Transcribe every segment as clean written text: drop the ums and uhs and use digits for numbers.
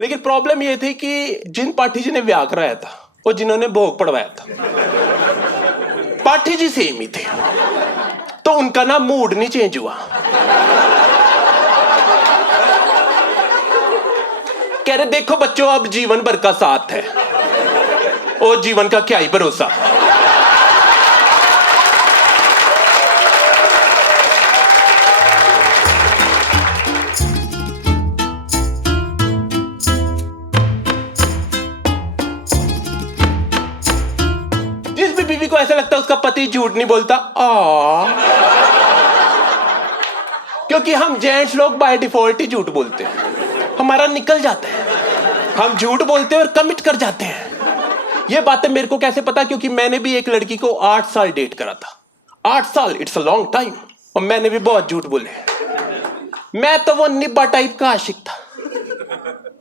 लेकिन प्रॉब्लम ये थी कि जिन पाठी जी ने ब्याह कराया था और जिन्होंने भोग पड़वाया था, पाठी जी सेम ही थे, तो उनका ना मूड नहीं चेंज हुआ। कह रहे देखो बच्चों, अब जीवन भर का साथ है और जीवन का क्या ही भरोसा। जिस भी बीवी को ऐसा लगता है उसका पति झूठ नहीं बोलता, क्योंकि हम जेंट्स लोग बाय डिफॉल्ट ही झूठ बोलते हैं, हमारा निकल जाता है, हम झूठ बोलते हैं और कमिट कर जाते हैं। ये बातें मेरे को कैसे पता? क्योंकि मैंने भी एक लड़की को 8 साल डेट करा था। 8 साल, इट्स अ लॉन्ग टाइम। और मैंने भी बहुत झूठ बोले। मैं तो वो निब्बा टाइप का आशिक था।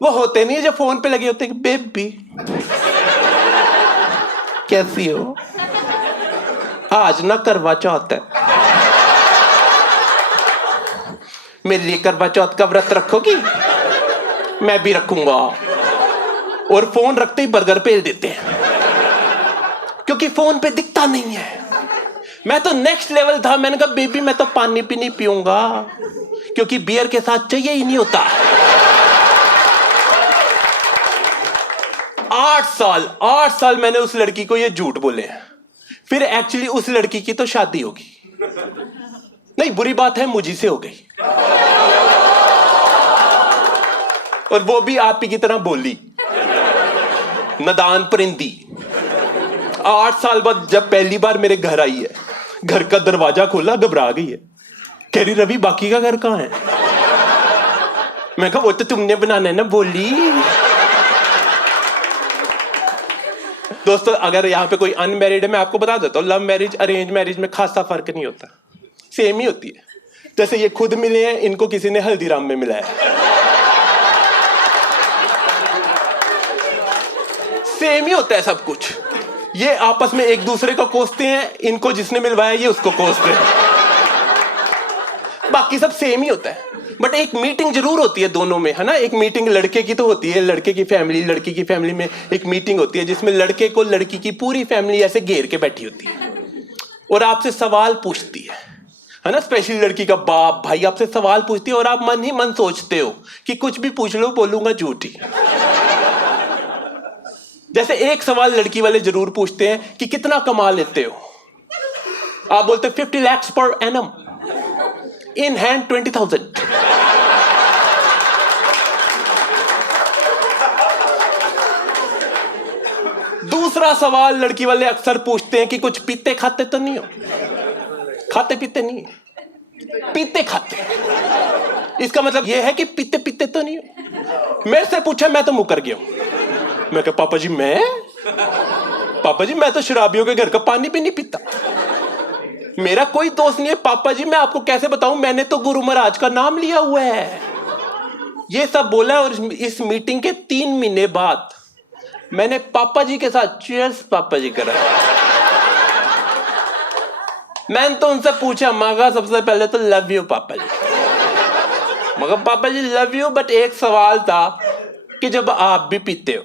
वो होते नहीं जो फोन पे लगे होते कि बेबी कैसी हो, आज ना करवा चौथ है, मेरे लिए करवा चौथ का व्रत रखोगी? मैं भी रखूंगा। और फोन रखते ही बर्गर भेज देते हैं, क्योंकि फोन पे दिखता नहीं है। मैं तो नेक्स्ट लेवल था। मैंने कहा बेबी मैं तो पानी भी नहीं पीऊंगा, क्योंकि बियर के साथ चाहिए ही नहीं होता। 8 साल मैंने उस लड़की को ये झूठ बोले हैं। फिर एक्चुअली उस लड़की की तो शादी होगी। नहीं, बुरी बात है, मुझी से हो गई। और वो भी आप ही की तरह बोली, नदान परिंदी। 8 साल बाद जब पहली बार मेरे घर आई है, घर का दरवाजा खोला, घबरा गई है। कह रही रवि बाकी का घर कहाँ है? मैं कहा वो तो तुमने बनाना है ना, बोली। दोस्तों अगर यहाँ पे कोई अनमैरिड है, मैं आपको बता देता हूँ, लव मैरिज अरेंज मैरिज में खासा फर्क नहीं होता, सेम ही होती है। जैसे ये खुद मिले हैं, इनको किसी ने हल्दीराम में मिलाया, सेम ही होता है सब कुछ। ये आपस में एक दूसरे को कोसते हैं, इनको जिसने मिलवाया ये उसको कोसते हैं, बाकी सब सेम ही होता है। बट एक मीटिंग जरूर होती है दोनों में, है ना। एक मीटिंग लड़के की तो होती है, लड़के की फैमिली, लड़की की फैमिली में एक मीटिंग होती है, जिसमें लड़के को लड़की की पूरी फैमिली ऐसे घेर के बैठी होती है और आपसे सवाल पूछती है ना। स्पेशली लड़की का बाप भाई आपसे सवाल पूछती है और आप मन ही मन सोचते हो कि कुछ भी पूछ लो, बोलूंगा झूठी। जैसे एक सवाल लड़की वाले जरूर पूछते हैं कि कितना कमा लेते हो? आप बोलते 50 lakhs per annum, in hand 20,000। दूसरा सवाल लड़की वाले अक्सर पूछते हैं कि कुछ पीते खाते तो नहीं हो? खाते पीते नहीं, पीते खाते। इसका मतलब यह है कि पीते पीते तो नहीं हो। मेरे से पूछा, मैं तो मुकर गया हूं। मैं कहा पापा जी मैं तो शराबियों के घर का पानी भी नहीं पीता, मेरा कोई दोस्त नहीं है। पापा जी मैं आपको कैसे बताऊं, मैंने तो गुरु महाराज का नाम लिया हुआ है। ये सब बोला और इस मीटिंग के 3 महीने बाद मैंने पापा जी के साथ चीयर्स पापा जी करा। मैंने तो उनसे पूछा, मगा सबसे पहले तो लव यू पापा जी, मगर पापा जी लव यू, बट एक सवाल था कि जब आप भी पीते हो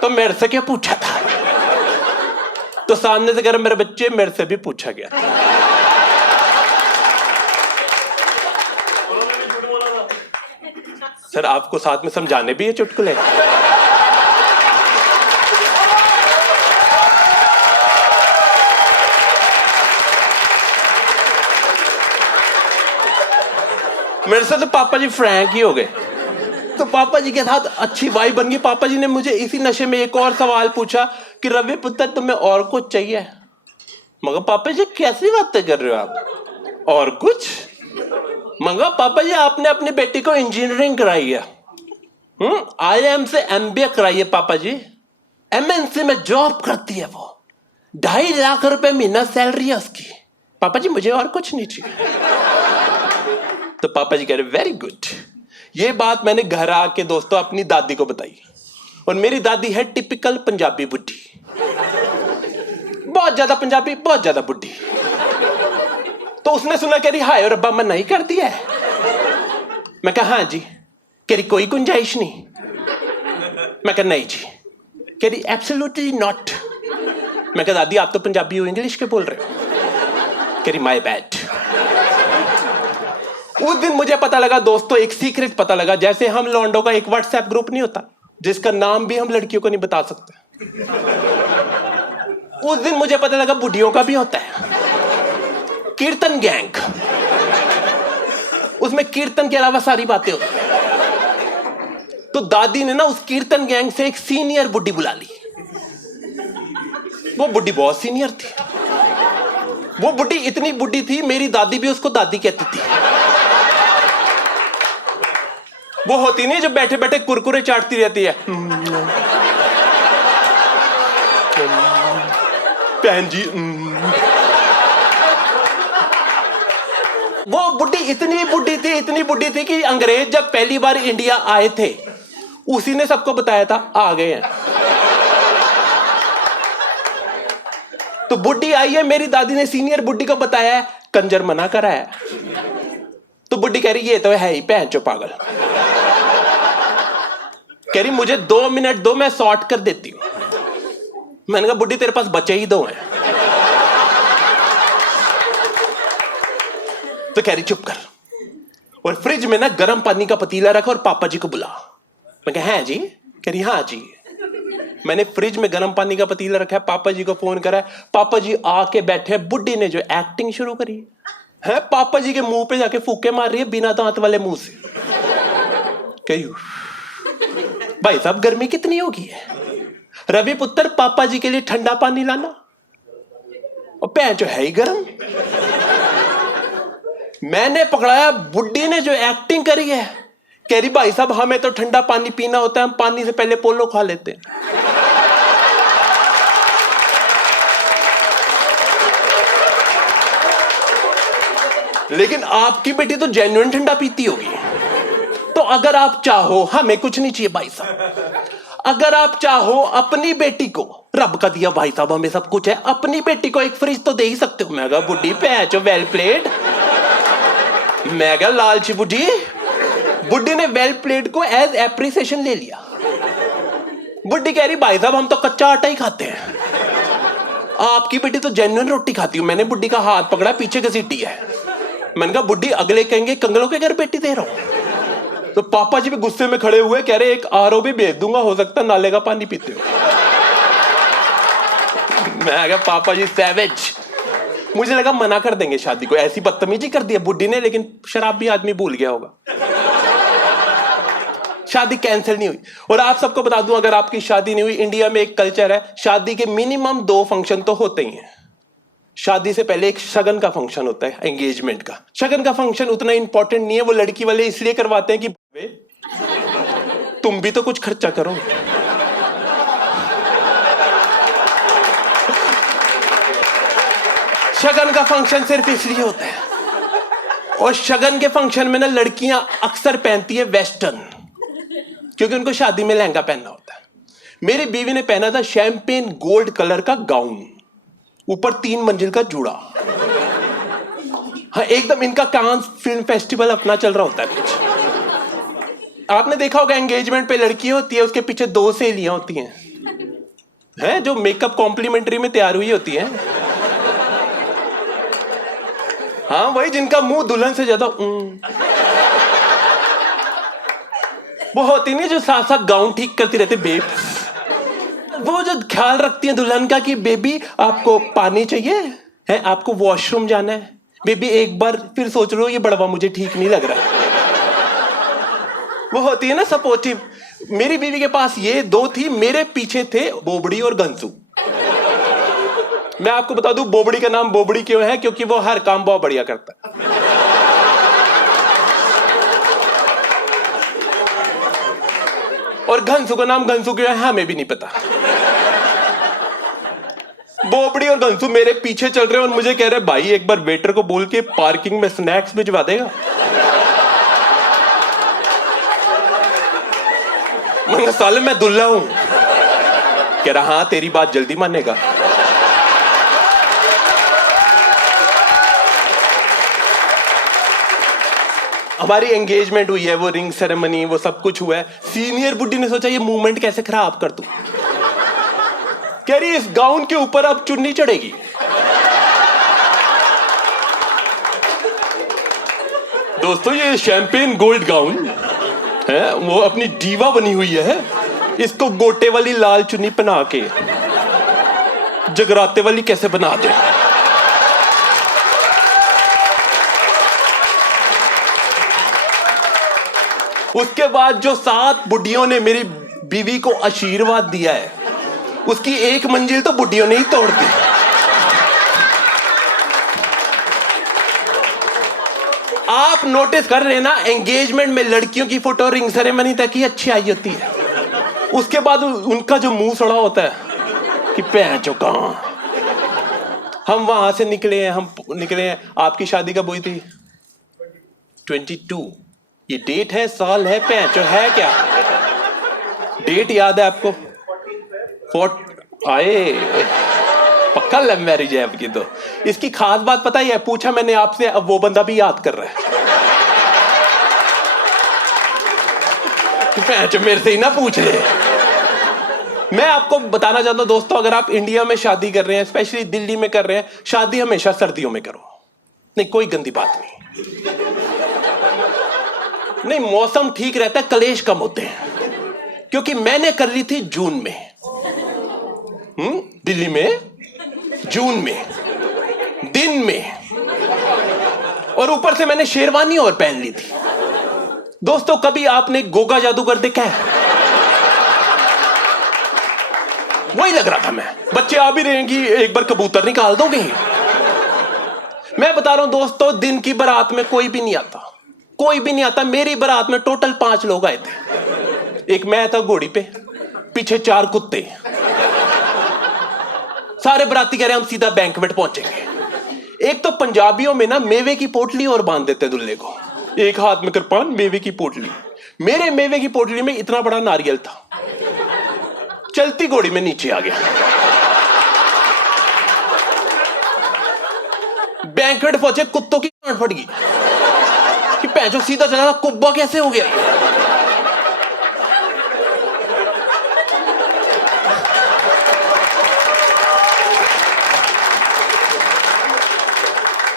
तो मेरे से क्या पूछा था? तो सामने से कह रहे मेरे बच्चे, मेरे से भी पूछा गया। सर आपको साथ में समझाने भी है चुटकुले? मेरे से तो पापा जी फ्रैंक ही हो गए, तो पापा जी के साथ अच्छी वाइब बन गई। पापा जी ने मुझे इसी नशे में एक और सवाल पूछा कि रवि पुत्र तुम्हें और कुछ चाहिए? मगर पापा जी कैसी बातें कर रहे हो आप, और कुछ? मगर पापा जी आपने अपनी बेटी को इंजीनियरिंग कराई है, IIM से MBA कराई है पापा जी, MNC में जॉब करती है वो, 2.5 लाख रुपए महीना सैलरी है उसकी। पापा जी मुझे और कुछ नहीं चाहिए। तो पापा जी कह रहे वेरी गुड। ये बात मैंने घर आके दोस्तों अपनी दादी को बताई, और मेरी दादी है टिपिकल पंजाबी बुढ़ी, बहुत ज्यादा पंजाबी, बहुत ज्यादा बुढ़ी। तो उसने सुना, कह रही हाय रब्बा मैं नहीं कर दिया है। मैं कहा हाँ जी। कह रही कोई गुंजाइश नहीं। मैं कहा नहीं जी। कह रही एब्सोल्युटली नॉट। मैं कहा दादी आप तो पंजाबी हो, इंग्लिश के बोल रहे हो? कह रही माय बैड। उस दिन मुझे पता लगा दोस्तों, एक सीक्रेट पता लगा। जैसे हम लौंडों का एक व्हाट्सएप ग्रुप नहीं होता जिसका नाम भी हम लड़कियों को नहीं बता सकते, उस दिन मुझे पता लगा बुढ़ियों का भी होता है, कीर्तन गैंग। उसमें कीर्तन के अलावा सारी बातें होती हैं। तो दादी ने ना उस कीर्तन गैंग से एक सीनियर बुड्ढी बुला ली। वो बुड्ढी बहुत सीनियर थी। वो बुड्ढी इतनी बुड्ढी थी, मेरी दादी भी उसको दादी कहती थी। वो होती नहीं जो बैठे बैठे कुरकुरे चाटती रहती है, बहन जी। वो बुड्ढी इतनी बुड्ढी थी कि अंग्रेज जब पहली बार इंडिया आए थे उसी ने सबको बताया था आ गए हैं। तो बुड्ढी आई है, मेरी दादी ने सीनियर बुड्ढी को बताया है, कंजर मना करा है। तो बुड्ढी कह रही ये तो है ही भैन चो पागल। कह रही मुझे 2 मिनट दो, मैं सॉर्ट कर देती हूं। मैंने कहा बुड्ढी तेरे पास बचे ही 2 हैं। तो कह रही चुप कर, और फ्रिज में ना गर्म पानी का पतीला रखा और पापा जी को बुला। मैं कहा है जी। कह रही हाँ जी। मैंने फ्रिज में गर्म पानी का पतीला रखा है, पापा जी को फोन करा है, पापा जी आके बैठे। बुड्ढी ने जो एक्टिंग शुरू करी है, पापा जी के मुंह पे जाके फूके मार रही है बिना दांत वाले मुंह से। कही भाई साहब गर्मी कितनी होगी है, रवि पुत्र पापा जी के लिए ठंडा पानी लाना, और पैं जो है ही गर्म। मैंने पकड़ाया, बुड्ढी ने जो एक्टिंग करी है, कह रही भाई साहब हमें तो ठंडा पानी पीना होता है, हम पानी से पहले पोलो खा लेते हैं। लेकिन आपकी बेटी तो जेन्युइन ठंडा पीती होगी। तो अगर आप चाहो, हमें कुछ नहीं चाहिए भाई साहब, अगर आप चाहो अपनी बेटी को, रब का दिया भाई साहब हमें सब कुछ है, अपनी बेटी को एक फ्रिज तो दे ही सकते हो। मैं कहा बुड्ढी पैचो वेल प्लेड। मैं कहा लालची बुड्ढी। बुड्ढी ने वेल प्लेड को एज एप्रिसिएशन ले लिया। बुड्ढी कह रही भाई साहब हम तो कच्चा आटा ही खाते हैं, आपकी बेटी तो जेन्युइन रोटी खाती हूं। मैंने बुड्ढी का हाथ पकड़ा, पीछे घसीटी है। मैंने कहा बुड्ढी अगले कहेंगे कंगलों के घर बेटी दे रहा हूं। तो पापा जी भी गुस्से में खड़े हुए, कह रहे एक आरओ भी भेज दूंगा, हो सकता है नाले का पानी पीते हो। मैं कहा पापा जी सैवेज। मुझे लगा मना कर देंगे शादी को, ऐसी बदतमीजी कर दी बुड्ढी ने, लेकिन शराब भी आदमी भूल गया होगा। शादी कैंसिल नहीं हुई। और आप सबको बता दूं, अगर आपकी शादी नहीं हुई, इंडिया में एक कल्चर है, शादी के मिनिमम 2 फंक्शन तो होते ही हैं। शादी से पहले एक शगन का फंक्शन होता है, एंगेजमेंट का। शगन का फंक्शन उतना इंपॉर्टेंट नहीं है, वो लड़की वाले इसलिए करवाते हैं कि तुम भी तो कुछ खर्चा करो। शगन का फंक्शन सिर्फ इसलिए होता है। और शगन के फंक्शन में ना लड़कियां अक्सर पहनती है वेस्टर्न, क्योंकि उनको शादी में लहंगा पहनना होता है। मेरी बीवी ने पहना था शैंपेन गोल्ड कलर का गाउन, ऊपर 3 मंजिल का जूड़ा। हाँ एकदम इनका कांस फिल्म फेस्टिवल अपना चल रहा होता है कुछ। आपने देखा होगा एंगेजमेंट पे लड़की होती है, उसके पीछे 2 सहेलियां होती हैं जो मेकअप कॉम्प्लीमेंट्री में तैयार हुई होती हैं। हाँ वही जिनका मुंह दुल्हन से ज्यादा वो होती नहीं, जो साथ साथ गाउन ठीक करती रहती बेब, वो जो ख्याल रखती हैं दुल्हन का कि बेबी आपको पानी चाहिए है, आपको वॉशरूम जाना है, बेबी एक बार फिर सोच लो ये बड़वा मुझे ठीक नहीं लग रहा। वो होती है ना सपोर्टिव। मेरी बीवी के पास ये 2 थी, मेरे पीछे थे बोबड़ी और गंसू। मैं आपको बता दूं बोबड़ी का नाम बोबड़ी क्यों है, क्योंकि वो हर काम बहुत बढ़िया करता है। और घनसू का नाम घनसू क्यों है हमें भी नहीं पता। बोबड़ी और घनसू मेरे पीछे चल रहे हैं और मुझे कह रहे भाई एक बार वेटर को बोल के पार्किंग में स्नैक्स भिजवा देगा। मैं साले मैं दुल्ला हूं। कह रहा हाँ तेरी बात जल्दी मानेगा। हमारी एंगेजमेंट हुई है, वो रिंग सेरेमनी, वो सब कुछ हुआ है। सीनियर बुड्ढी ने सोचा ये मूवमेंट कैसे खराब कर दूं। कह रही इस गाउन के ऊपर अब चुन्नी चढ़ेगी। दोस्तों ये शैंपेन गोल्ड गाउन है, वो अपनी डीवा बनी हुई है, इसको गोटे वाली लाल चुन्नी पहना के जगराते वाली कैसे बना दे। उसके बाद जो 7 बुड्ढियों ने मेरी बीवी को आशीर्वाद दिया है, उसकी एक मंजिल तो बुड्ढियों ने ही तोड़ दी। आप नोटिस कर रहे ना, एंगेजमेंट में लड़कियों की फोटो रिंग सेरेमनी तक ही अच्छी आई होती है, उसके बाद उनका जो मुंह सड़ा होता है कि पैं जो कहां। हम वहां से निकले हैं, आपकी शादी कब हुई थी? 22। ये डेट है, साल है, पैंचो है क्या? डेट याद है आपको? आए पक्का लव मैरिज है आपकी। तो इसकी खास बात पता ही है, पूछा मैंने आपसे, अब वो बंदा भी याद कर रहा है। पैंचो मेरे से ही ना पूछ ले। मैं आपको बताना चाहता हूं दोस्तों, अगर आप इंडिया में शादी कर रहे हैं, स्पेशली दिल्ली में कर रहे हैं, शादी हमेशा सर्दियों में करो। नहीं, कोई गंदी बात नहीं, मौसम ठीक रहता है, कलेश कम होते हैं। क्योंकि मैंने कर ली थी जून में, दिल्ली में, जून में, दिन में, और ऊपर से मैंने शेरवानी और पहन ली थी। दोस्तों कभी आपने गोगा जादूगर देखा है? वही लग रहा था मैं। बच्चे आ भी रहेंगी, एक बार कबूतर निकाल दोगे। मैं बता रहा हूं दोस्तों, दिन की बारात में कोई भी नहीं आता, कोई भी नहीं आता। मेरी बारात में टोटल 5 लोग आए थे। एक मैं था घोड़ी पे, पीछे 4 कुत्ते। सारे बाराती कह रहे हम सीधा बैंक्वेट पहुंचेंगे। एक तो पंजाबियों में ना मेवे की पोटली और बांध देते दुल्हे को, एक हाथ में कृपान, मेवे की पोटली। मेरे मेवे की पोटली में इतना बड़ा नारियल था, चलती घोड़ी में नीचे आ गया। बैंक्वेट पहुंचे, कुत्तों की गांड फट गई कि पैंचो सीधा चला था, कुब्बा कैसे हो गया।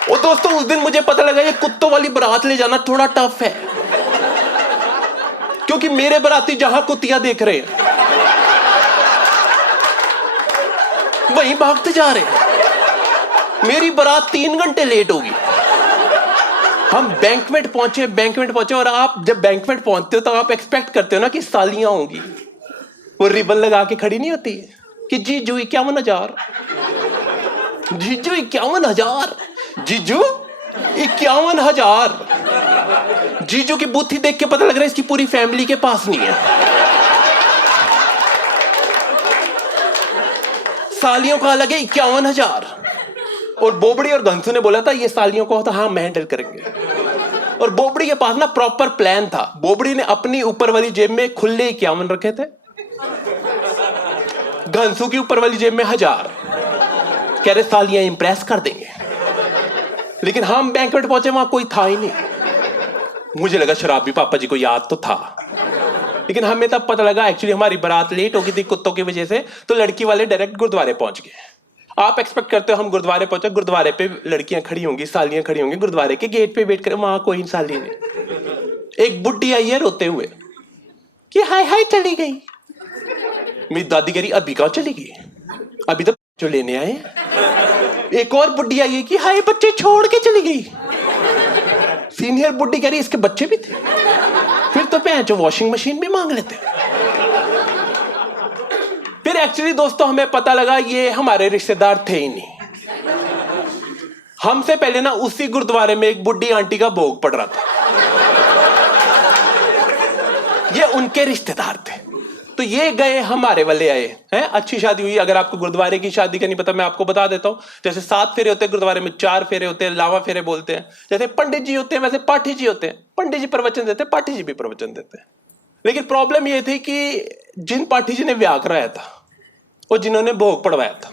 और दोस्तों उस दिन मुझे पता लगा ये कुत्तों वाली बारात ले जाना थोड़ा टफ है, क्योंकि मेरे बाराती जहां कुत्तियां देख रहे हैं वहीं भागते जा रहे हैं। मेरी बारात 3 घंटे लेट होगी। हम बैंक्वेट पहुंचे, और आप जब बैंक्वेट पहुंचते हो तो आप एक्सपेक्ट करते हो ना कि सालियां होंगी, वो रिबन लगा के खड़ी नहीं होती कि जीजू 51,000, जीजू 51,000, जीजू 51,000। जीजू की बूथी देख के पता लग रहा है इसकी पूरी फैमिली के पास नहीं है। सालियों का अलग है 51,000। और बोबड़ी और घंसू ने बोला था ये सालियों को तो हाँ मैं हैंडल करेंगे। और बोबड़ी के पास ना प्रॉपर प्लान था। बोबड़ी ने अपनी ऊपर वाली जेब में खुले 51 रखे थे, घंसू की ऊपर वाली जेब में 1000। कह रहे सालियां इंप्रेस कर देंगे। लेकिन हम बैंक्वेट पहुंचे, वहां कोई था ही नहीं। मुझे लगा शराबी पापा जी को याद तो था, लेकिन हमें तब पता लगा एक्चुअली हमारी बारात लेट हो गई थी कुत्तों की वजह से। तो लड़की वाले डायरेक्ट गुरुद्वारे पहुंच गए। आप एक्सपेक्ट करते हो हम गुरुद्वारे पहुंचे, गुरुद्वारे पे लड़कियां खड़ी होंगी, सालियां खड़ी होंगी, गुरुद्वारे के गेट पे वेट करें, वहां कोई साली नहीं। एक बुड्ढी आई है रोते हुए कि हाय हाय चली गई। मेरी दादी कह रही अभी कहां चली गई, अभी तो जो लेने आए। एक और बुड्ढी आई है कि हाय बच्चे छोड़ के चली गई। सीनियर बुड्ढी कह रही इसके बच्चे भी थे, फिर तो जो वॉशिंग मशीन भी मांग लेते। फिर एक्चुअली दोस्तों हमें पता लगा ये हमारे रिश्तेदार थे ही नहीं। हमसे पहले ना उसी गुरुद्वारे में एक बुड्ढी आंटी का भोग पड़ रहा था, ये उनके रिश्तेदार थे। तो ये गए, हमारे वाले आए हैं। अच्छी शादी हुई। अगर आपको गुरुद्वारे की शादी का नहीं पता, मैं आपको बता देता हूं। जैसे 7 फेरे होते हैं गुरुद्वारे में, 4 फेरे होते हैं, लावा फेरे बोलते हैं। जैसे पंडित जी होते हैं वैसे पाठी जी होते हैं। पंडित जी प्रवचन देते हैं, पाठी जी भी प्रवचन देते हैं। लेकिन प्रॉब्लम ये थी कि जिन पाठी जी ने ब्याह कराया था और जिन्होंने भोग पड़वाया था,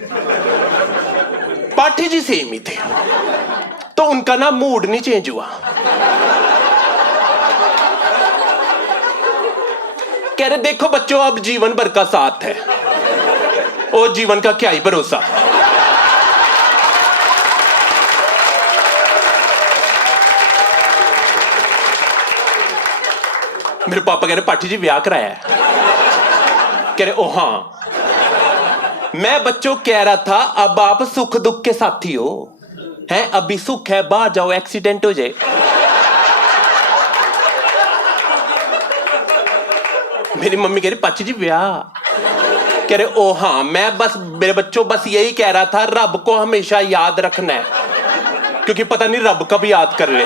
पाठी जी सेम ही थे। तो उनका ना मूड नहीं चेंज हुआ। कह रहे देखो बच्चों अब जीवन भर का साथ है और जीवन का क्या ही भरोसा। मेरे पापा कह रहे पाठी जी ब्याह कराया है? कह रहे ओ हाँ। मैं बच्चों कह रहा था अब आप सुख दुख के साथी हो, हैं अभी सुख है बाहर जाओ एक्सीडेंट हो जाए। मेरी मम्मी कह रही पाची जी ब्याह? कह रहे ओ हाँ। मैं बस मेरे बच्चों बस यही कह रहा था रब को हमेशा याद रखना है क्योंकि पता नहीं रब कब याद कर ले।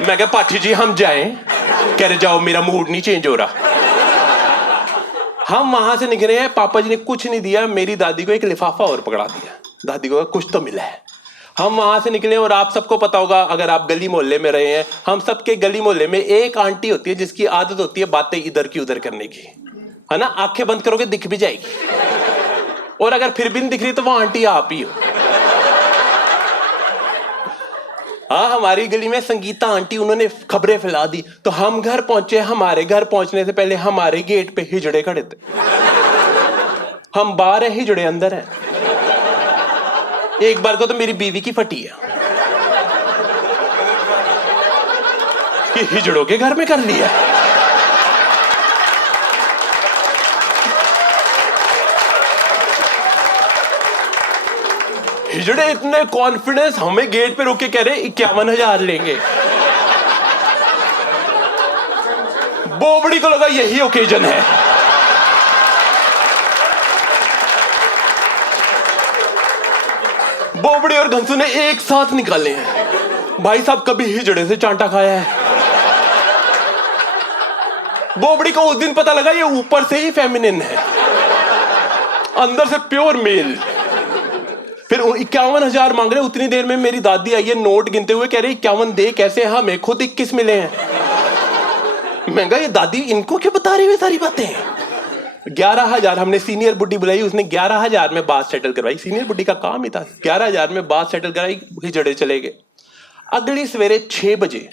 मैं कहा पाठी जी हम जाएं? कह रहे जाओ मेरा मूड नहीं चेंज हो रहा। हम वहां से निकले हैं, पापा जी ने कुछ नहीं दिया, मेरी दादी को एक लिफाफा और पकड़ा दिया, दादी को कुछ तो मिला है। हम वहां से निकले और आप सबको पता होगा अगर आप गली मोहल्ले में रहे हैं, हम सबके गली मोहल्ले में एक आंटी होती है जिसकी आदत होती है बातें इधर की उधर करने की, है ना। आंखें बंद करोगे दिख भी जाएगी और अगर फिर भी नहीं दिख रही तो वो आंटी आप ही हो। हाँ हमारी गली में संगीता आंटी, उन्होंने खबरें फैला दी तो हम घर पहुंचे। हमारे घर पहुंचने से पहले हमारे गेट पे हिजड़े खड़े थे। हम बाहर है, हिजड़े अंदर है। एक बार को तो मेरी बीवी की फटी है कि हिजड़ों के घर में कर लिया। हिजड़े इतने कॉन्फिडेंस, हमें गेट पे रोक के कह रहे 51,000 लेंगे। बोबड़ी को लगा यही ओकेजन है। बोबड़ी और घंसू ने एक साथ निकाले हैं। भाई साहब कभी हिजड़े से चांटा खाया है? बोबड़ी को उस दिन पता लगा ये ऊपर से ही फेमिनिन है, अंदर से प्योर मेल। फिर 51,000 मांग रहे। उतनी देर में मेरी दादी आई है नोट गिनते हुए, कह रही 51 दे कैसे, हमें खुद 21 मिले हैं। मैं कहा ये दादी इनको क्या बता रही है सारी बातें। 11,000 हमने सीनियर बुड्ढी बुलाई, उसने 11,000 में बात सेटल करवाई। सीनियर बुड्ढी का काम ही था, 11,000 में बात सेटल कराई, हिजड़े चले गए। अगली सवेरे 6 बजे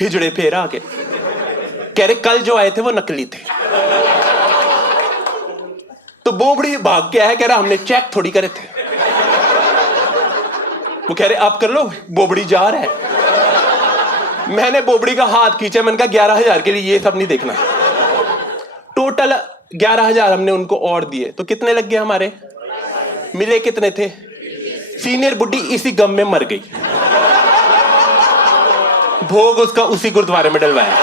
हिजड़े फिर आ गए, कह रहे कल जो आए थे वो नकली थे। तो बोबड़ी भाग के आया, कह रहा हमने चेक थोड़ी करे थे। वो कह रहे आप कर लो, बोबड़ी जा रहा है। मैंने बोबड़ी का हाथ खींचा, मैंने कहा 11,000 के लिए ये सब नहीं देखना। टोटल 11,000 हमने उनको और दिए, तो कितने लग गए हमारे? मिले कितने थे? सीनियर बुड्ढी इसी गम में मर गई, भोग उसका उसी गुरुद्वारे में डलवाया।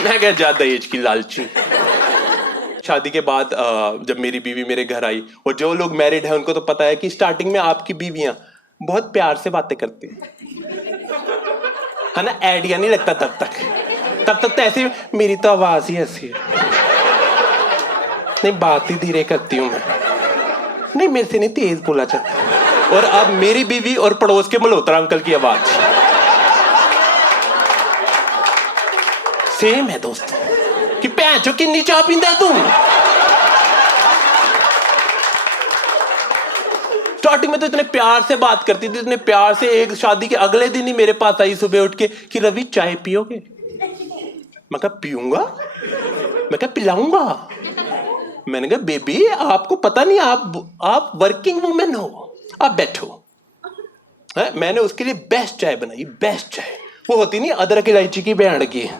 मैं क्या ज्यादा एज की लालची। शादी के बाद जब मेरी बीवी मेरे घर आई, और जो लोग मैरिड हैं उनको तो पता है कि स्टार्टिंग में आपकी बीवियां बहुत प्यार से बातें करती है ना, आइडिया नहीं लगता तब तक तो ऐसे मेरी तो आवाज ही ऐसी है, नहीं बात ही धीरे करती हूं मैं, नहीं मेरे से नहीं तेज बोला जाता। और अब मेरी बीवी और पड़ोस के मल्होत्रा अंकल की आवाज सेम है दोस्तों, कि पैंचो किन्नी चाह पींदा तुम। स्टार्टिंग में तो इतने प्यार से बात करती थी, इतने प्यार से, एक शादी के अगले दिन ही मेरे पास आई सुबह उठ के कि रवि चाय पियोगे? मैं कहा पीऊंगा, मैं कहा पिलाऊंगा। मैंने कहा बेबी आपको पता नहीं, आप वर्किंग वुमेन हो, आप बैठो। मैंने उसके लिए बेस्ट चाय बनाई, बेस्ट चाय। वो होती नहीं अदरक इलायची की बैंड की,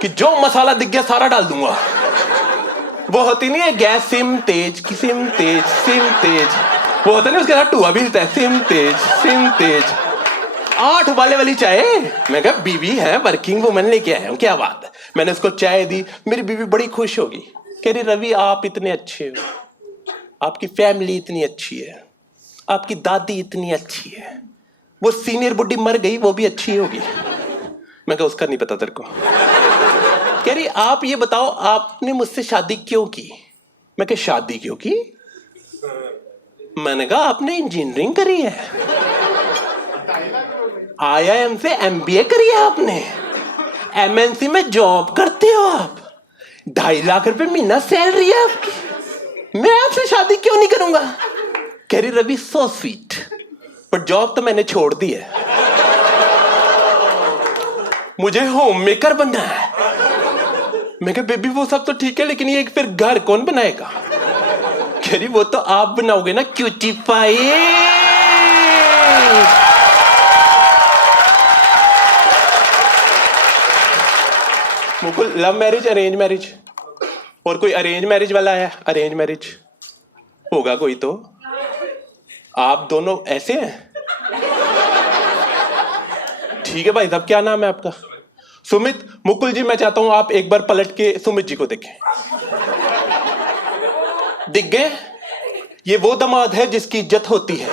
कि जो मसाला दिख गया सारा डाल दूंगा। वो होती नहीं है गैस सिम तेज की, सिम तेज सिम तेज, वो होता नहीं उसके साथ टुआ भी हिलता है, सिम तेज सिम तेज। 8 उबाले वाली चाय। मैं कहा बीवी है वर्किंग वुमन लेके आया हूं, क्या बात है। मैंने उसको चाय दी, मेरी बीवी बड़ी खुश होगी, कह रही रवि आप इतने अच्छे हो, आपकी फैमिली इतनी अच्छी है, आपकी दादी इतनी अच्छी है, वो सीनियर बुड्ढी मर गई वो भी अच्छी होगी। मैं कहा उसका नहीं पता तेरे को। कह रही आप ये बताओ आपने मुझसे शादी क्यों की? मैं कहा शादी क्यों की? मैंने कहा आपने इंजीनियरिंग करी है, IIM से MBA करी है आपने, MNC में जॉब करते हो आप, 2.5 लाख रुपए महीना सैलरी है आपकी, मैं आपसे शादी क्यों नहीं करूंगा? कह रही रवि सो स्वीट, पर जॉब तो मैंने छोड़ दी है, मुझे होम मेकर बनना है। मैं कहा बेबी वो सब तो ठीक है, लेकिन ये फिर घर कौन बनाएगा? कह रही वो तो आप बनाओगे ना cutie pie. Mukul, love marriage arrange marriage? और कोई अरेंज मैरिज वाला है? अरेंज मैरिज होगा कोई तो। आप दोनों ऐसे हैं? ठीक है भाई साहब, क्या नाम है आपका? सुमित। मुकुल जी मैं चाहता हूं आप एक बार पलट के सुमित जी को देखें। दिख गए? ये वो दामाद है जिसकी इज्जत होती है।